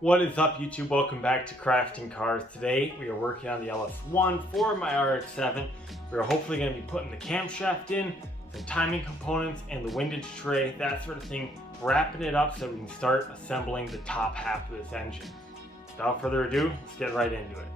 What is up, YouTube? Welcome back to Crafting Cars. Today we are working on the LS1 for my RX-7. We are hopefully going to be putting the camshaft in, some timing components, and the windage tray, that sort of thing, wrapping it up so we can start assembling the top half of this engine. Without further ado, let's get right into it.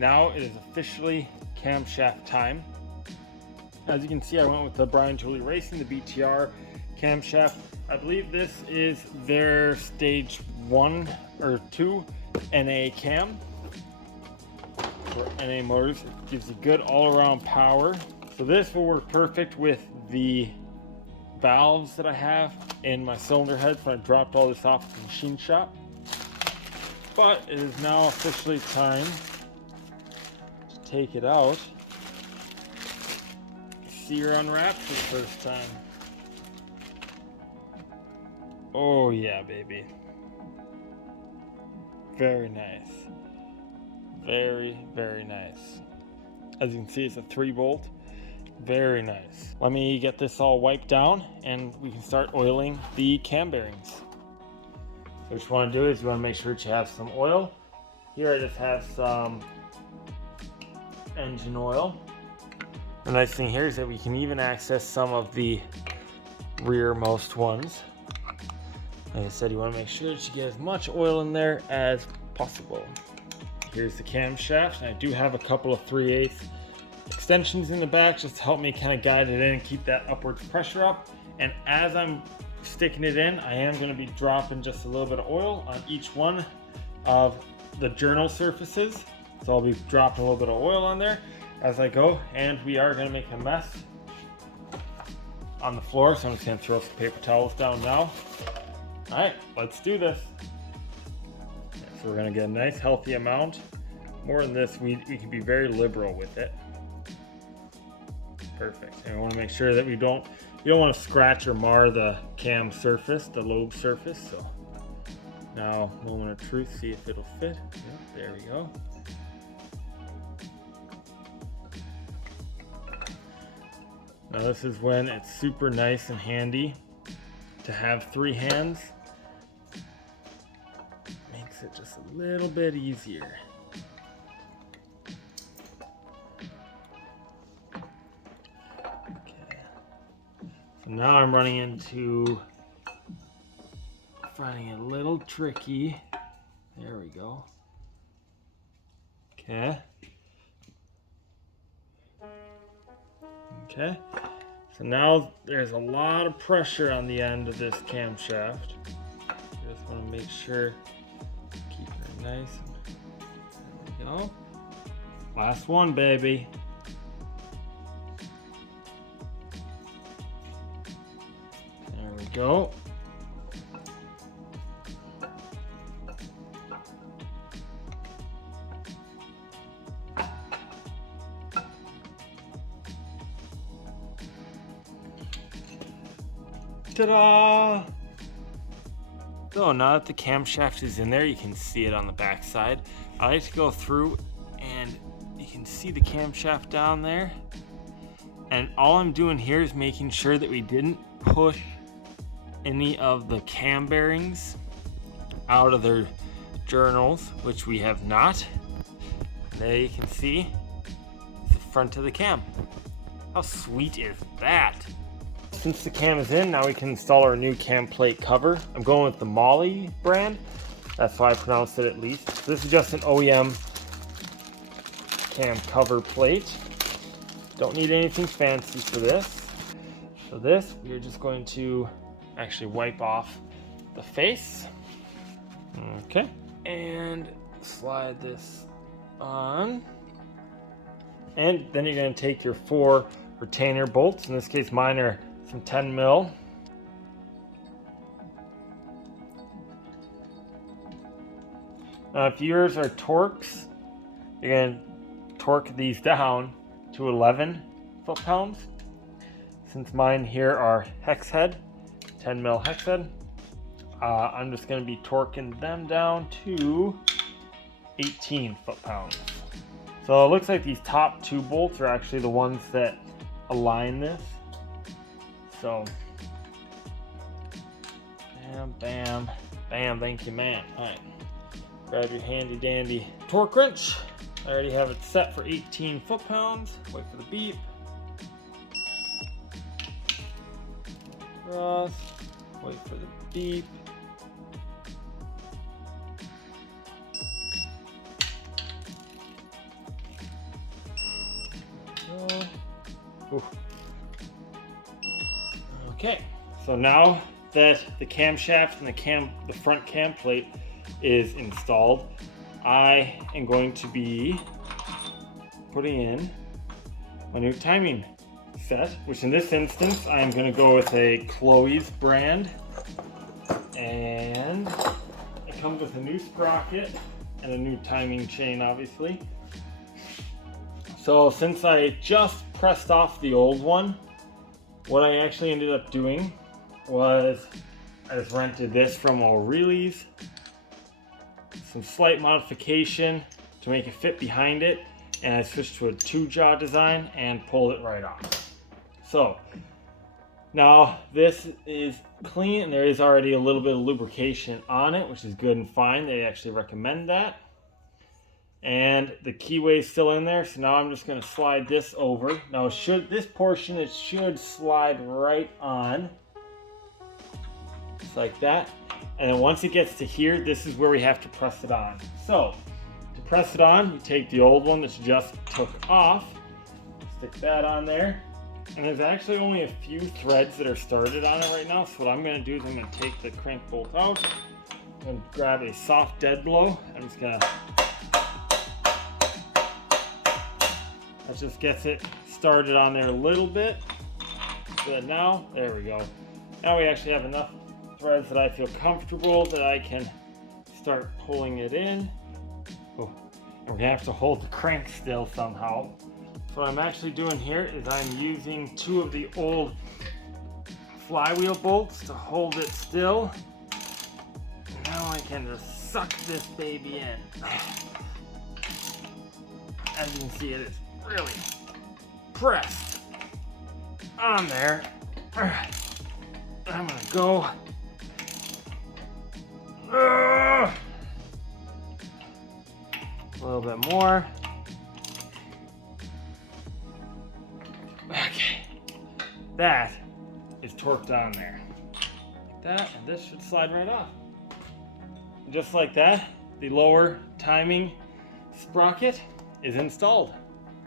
Now it is officially camshaft time. As you can see, I went with the Tooley Racing, the BTR camshaft. I believe this is their stage 1 or 2 NA cam for NA motors. It gives you good all-around power. So this will work perfect with the valves that I have in my cylinder heads when I dropped all this off at the machine shop. But it is now officially time to take it out. See her unwrapped for the first time. Oh yeah, baby. Very nice. Very, very nice. As you can see, it's a 3-bolt. Very nice. Let me get this all wiped down and we can start oiling the cam bearings. So what you want to do is you want to make sure that you have some oil. Here I just have some engine oil. The nice thing here is that we can even access some of the rearmost ones. Like I said, you want to make sure that you get as much oil in there as possible. Here's the camshaft. I do have a couple of 3/8 extensions in the back just to help me kind of guide it in and keep that upwards pressure up. And as I'm sticking it in, I am going to be dropping just a little bit of oil on each one of the journal surfaces. So I'll be dropping a little bit of oil on there as I go, and we are going to make a mess on the floor, so I'm just going to throw some paper towels down now. Alright, let's do this. So we're going to get a nice healthy amount. More than this, we can be very liberal with it. Perfect. And we want to make sure that we don't want to scratch or mar the cam surface, the lobe surface. So now, moment of truth, see if it'll fit. Yep, there we go. Now this is when it's super nice and handy to have 3 hands. Makes it just a little bit easier. Okay. So now I'm running into finding it a little tricky. There we go. Okay. Okay, so now there's a lot of pressure on the end of this camshaft. Just want to make sure, keep it nice. There we go. Last one, baby. There we go. Ta-da! So now that the camshaft is in there, you can see it on the back side. I like to go through and you can see the camshaft down there. And all I'm doing here is making sure that we didn't push any of the cam bearings out of their journals, which we have not. There you can see the front of the cam. How sweet is that? Since the cam is in, now we can install our new cam plate cover. I'm going with the Molly brand. That's why I pronounced it at least. So this is just an OEM cam cover plate. Don't need anything fancy for this. So this, we are just going to actually wipe off the face. Okay. And slide this on. And then you're going to take your 4 retainer bolts. In this case, mine are some 10 mil. Now, if yours are Torx, you're going to torque these down to 11 foot-pounds. Since mine here are hex head, 10 mil hex head, I'm just going to be torquing them down to 18 foot-pounds. So it looks like these top 2 bolts are actually the ones that align this. So, bam, bam, bam, thank you, man. All right, grab your handy dandy torque wrench. I already have it set for 18 foot-pounds. Wait for the beep. Cross, wait for the beep. Ooh. Okay, so now that the camshaft and the front cam plate is installed, I am going to be putting in my new timing set, which in this instance I am going to go with a Chloe's brand, and it comes with a new sprocket and a new timing chain, obviously. So since I just pressed off the old one, what I actually ended up doing was I just rented this from O'Reilly's, some slight modification to make it fit behind it, and I switched to a 2-jaw design and pulled it right off. So now this is clean, and there is already a little bit of lubrication on it, which is good and fine. They actually recommend that. And the keyway is still in there, so now I'm just going to slide this over. Now this portion, it should slide right on, just like that. And then once it gets to here, this is where we have to press it on. So to press it on, you take the old one that you just took off, stick that on there, and there's actually only a few threads that are started on it right now. So what I'm going to do is I'm going to take the crank bolt out and grab a soft dead blow. I'm just going to that just gets it started on there a little bit. So that now, there we go. Now we actually have enough threads that I feel comfortable that I can start pulling it in. Oh, and we're gonna have to hold the crank still somehow. So what I'm actually doing here is I'm using 2 of the old flywheel bolts to hold it still. Now I can just suck this baby in. As you can see, it is really pressed on there. I'm gonna go a little bit more. Okay, that is torqued on there like that, and this should slide right off. And just like that, the lower timing sprocket is installed.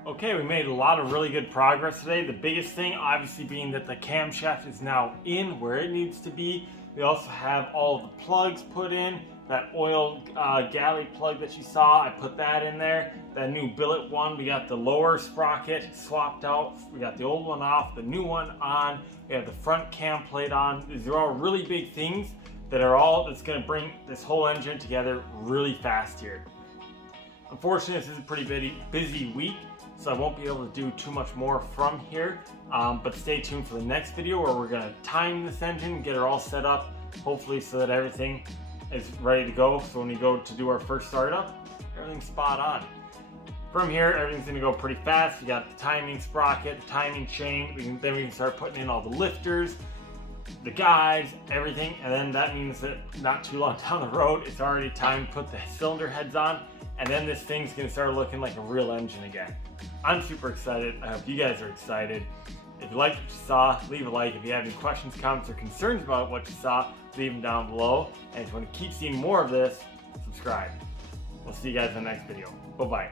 Okay, we made a lot of really good progress today. The biggest thing obviously being that the camshaft is now in where it needs to be. We also have all of the plugs put in. That oil galley plug that you saw, I put that in there. That new billet one, we got the lower sprocket swapped out. We got the old one off, the new one on. We have the front cam plate on. These are all really big things that's gonna bring this whole engine together really fast here. Unfortunately, this is a pretty busy week, so I won't be able to do too much more from here, but stay tuned for the next video where we're going to time this engine, get her all set up, hopefully so that everything is ready to go. So when we go to do our first startup, everything's spot on. From here, everything's going to go pretty fast. We got the timing sprocket, the timing chain, then we can start putting in all the lifters, the guides, everything, and then that means that not too long down the road, it's already time to put the cylinder heads on, and then this thing's gonna start looking like a real engine again. I'm super excited. I hope you guys are excited. If you liked what you saw, leave a like. If you have any questions, comments, or concerns about what you saw, leave them down below. And if you want to keep seeing more of this, subscribe. We'll see you guys in the next video. Bye-bye.